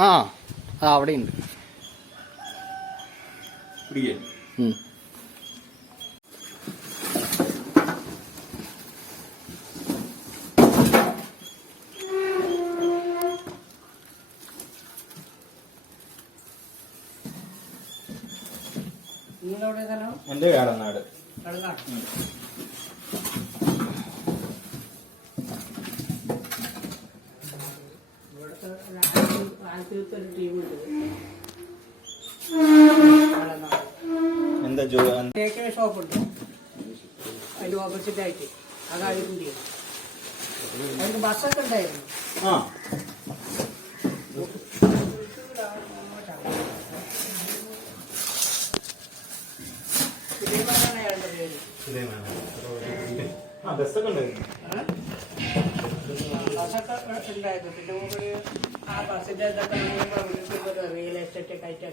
ആ അവിടെ ഉണ്ട്. എന്റെ കാടനാട്. എന്താ ഷോപ്പുണ്ട് അതിന്റെ ഓപ്പോസിറ്റ് ആയിട്ട് അതായത് അതിന് ബസ്സൊക്കെ ഉണ്ടായിരുന്നു. ബസ്സൊക്കെ ഉണ്ടായിരുന്നു. പിന്നെ ആ ബസ്സിന്റെ റിയൽ എസ്റ്റേറ്റ് ഒക്കെ ആയിട്ട്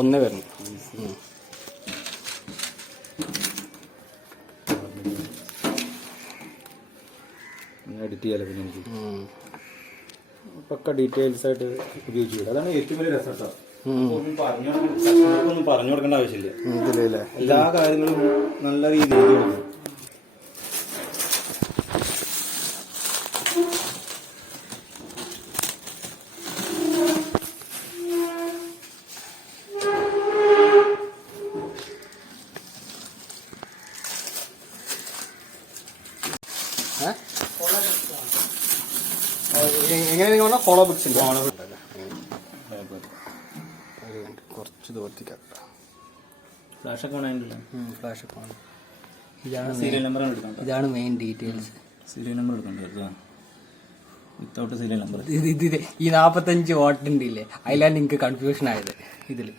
ഒന്ന് വരണം. എഡിറ്റ് ചെയ്യാലോ പിന്നെ എനിക്ക് പക്ക ഡീറ്റെയിൽസ് ആയിട്ട് ഉപയോഗിച്ചു വിടും. അതാണ് ഏറ്റവും വലിയ രസം കേട്ടോ. ഒന്നും പറഞ്ഞു കൊടുക്കേണ്ട ആവശ്യമില്ല. എല്ലാ കാര്യങ്ങളും നല്ല രീതിയിൽ കൊടുക്കും. എങ്ങനെ നിങ്ങൾ പറഞ്ഞാൽ ഹോളോ ബുക്സ് ഉണ്ട്. കുറച്ച് ദൂരത്തേക്ക് ഫ്ലാഷൊക്കെ വേണമെങ്കിലോ ഫ്ലാഷൊക്കെ വേണം. സീരിയൽ നമ്പർ എടുക്കാം. ഇതാണ് മെയിൻ ഡീറ്റെയിൽസ്. സീരിയൽ നമ്പർ എടുക്കണ്ടോ? Without serial number. ഇതില് ഈ 45 വാട്ടിന്റെ ഇല്ലേ, അതിലാണ് എനിക്ക് കൺഫ്യൂഷൻ ആയത്. ഇതില്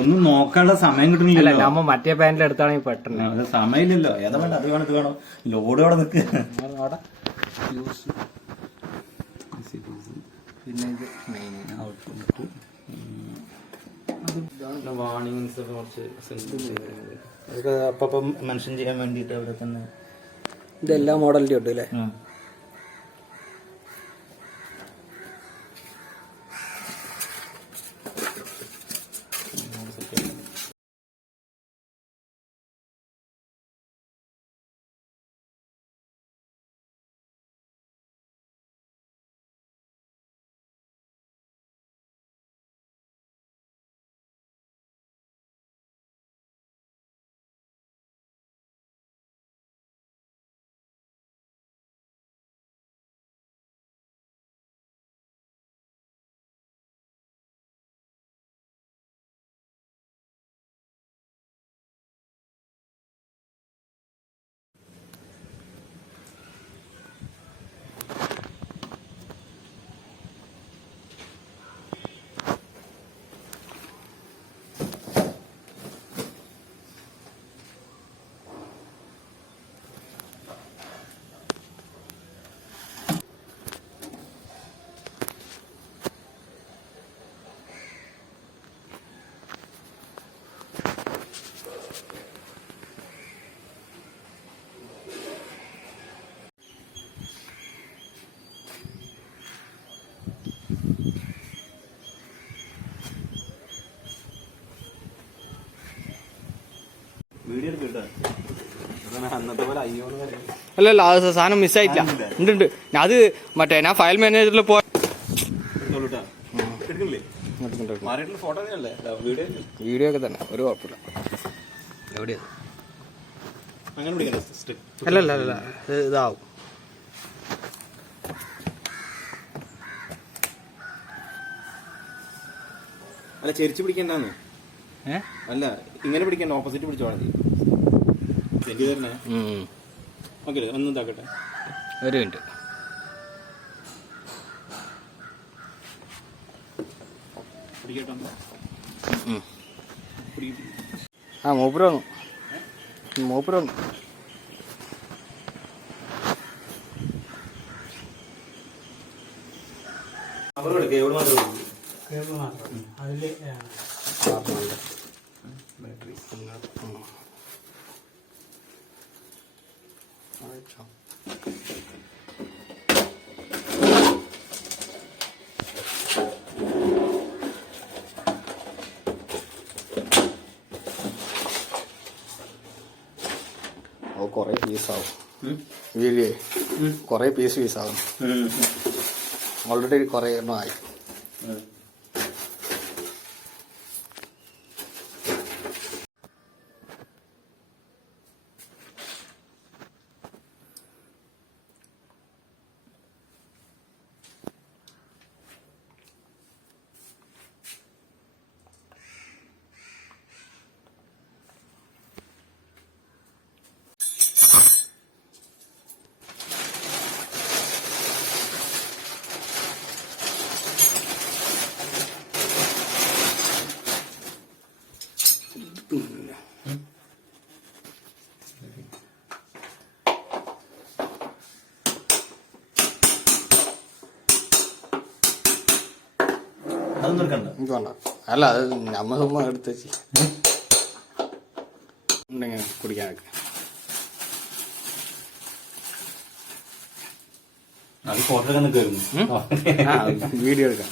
ഒന്നും നോക്കാനുള്ള സമയം കിട്ടുന്നില്ല. നമ്മ മറ്റേ പാനൽ എടുത്താണെങ്കിൽ പെട്ടെന്ന് സമയമില്ലല്ലോ. ഏതാ വേണ്ട അത് വേണം ഇത് വേണം. ലോഡ് അവിടെ നിൽക്കുക. പിന്നെ ഇത് മെയിൻ വാണിങ്സ് അതൊക്കെ അപ്പം മെൻഷൻ ചെയ്യാൻ വേണ്ടിയിട്ട് അവിടെ തന്നെ ഇതെല്ലാ മോഡലിന്റെ ഉണ്ട് അല്ലേ? അല്ലല്ല അത് സാധനം മിസ്സായിട്ടില്ല. ഉണ്ട് അത് മറ്റേ ഞാൻ ഫയൽ മാനേജറിൽ പോയ വീഡിയോ ഒക്കെ തന്നെ ഒരു കുഴപ്പമില്ല. എവിടെയാ അല്ലല്ല ഇതാവും. അല്ല ചെരിച്ച് പിടിക്കണ്ടെന്ന്. അല്ല ഇങ്ങനെ പിടിക്കണ്ട, ഓപ്പോസിറ്റ് പിടിച്ചോ മതി. ഓക്കെ ഒന്നും ഇതാക്കട്ടെ. ഒരു മിനിറ്റ്. ആ മൂപ്പര് വന്നു. കുറേ പീസാവും വീഡിയോ കുറേ പീസാവും ഓൾറെഡി കുറേ എണ്ണം ആയി. എനിക്ക് വേണ്ട. അല്ല അത് നമ്മ ചുമ്മാ എടുത്ത് വെച്ച് ഉണ്ടെങ്കിൽ കുടിക്കാനൊക്കെ. വീഡിയോ എടുക്കാം.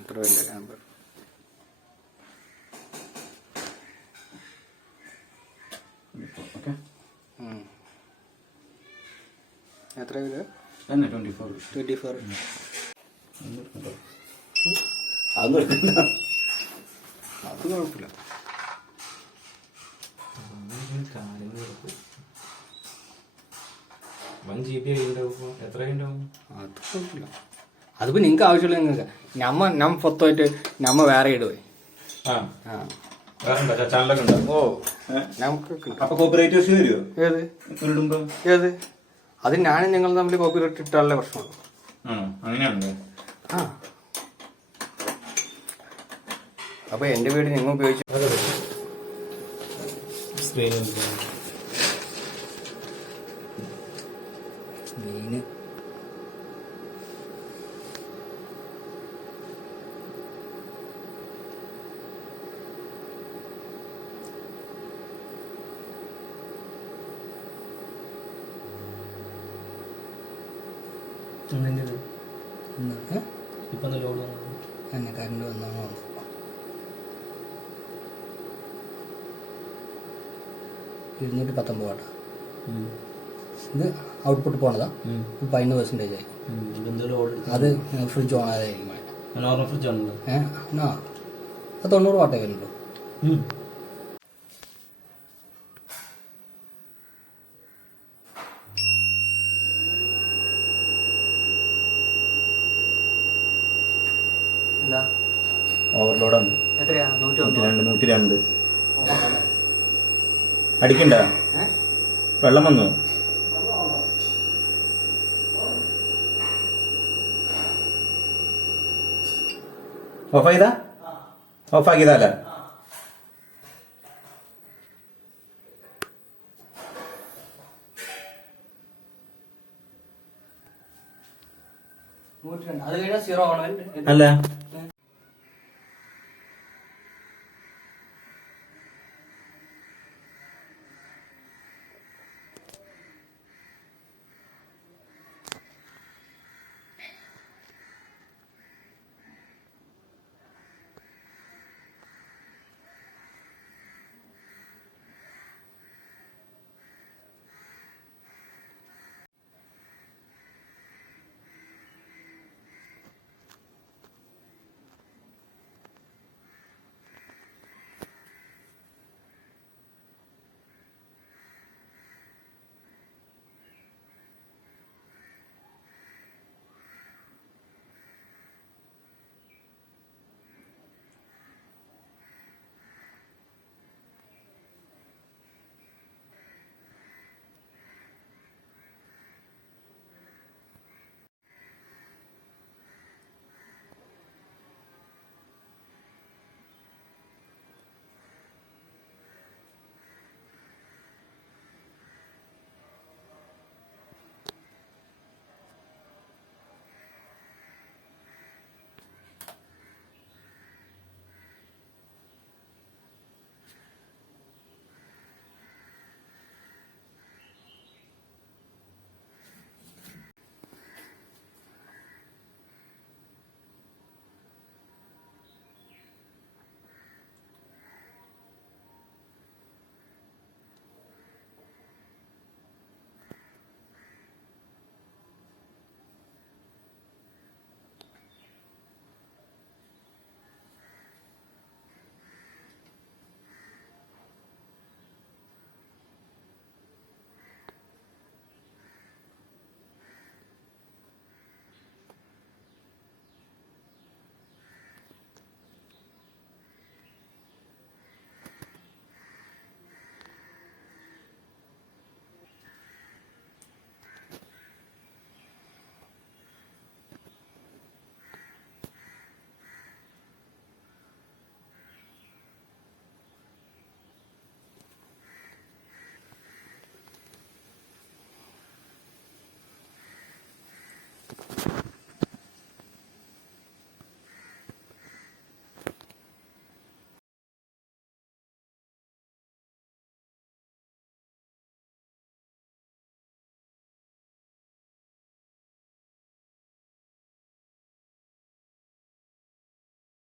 എത്ര വലിയ ആമ്പർ എത്ര കിലോ? 24. അത് കുഴപ്പമില്ല. അത് കുഴപ്പമില്ല. അതിപ്പോ നിങ്ങക്ക് ആവശ്യമുള്ള നിങ്ങൾക്ക് നമ്മ പൊത്തമായിട്ട് നമ്മ വേറെ ഇടുവേ. ഓ കോപ്പറേറ്റീവ്സ് വരുമോ? ഏത് അത് ഞാനും നിങ്ങൾ തമ്മിൽ കോപ്പിറൈറ്റ് ഇട്ടാലുള്ള പ്രശ്നമാണ്. അങ്ങനെയാണല്ലോ. ആ അപ്പൊ എന്റെ വീട് നിങ്ങൾ ഉപയോഗിച്ചു മീന് എന്നെ കറണ്ട് വന്നാണോ? $219. ഇത് ഔട്ട്പുട്ട് പോണതാ. 15% ആയി. അത് ഫ്രിഡ്ജ് ഓൺ ആയതായിരിക്കും. അത് 90 വാട്ടേ വരുന്നുള്ളൂ. ഓവർലോഡാണ്. എത്രയാ? 102. അടിക്കണ്ട. വെള്ളം വന്നു. ഓഫാക്കിയതല്ല. അത് കഴിഞ്ഞാൽ 0 ആണോ? അല്ല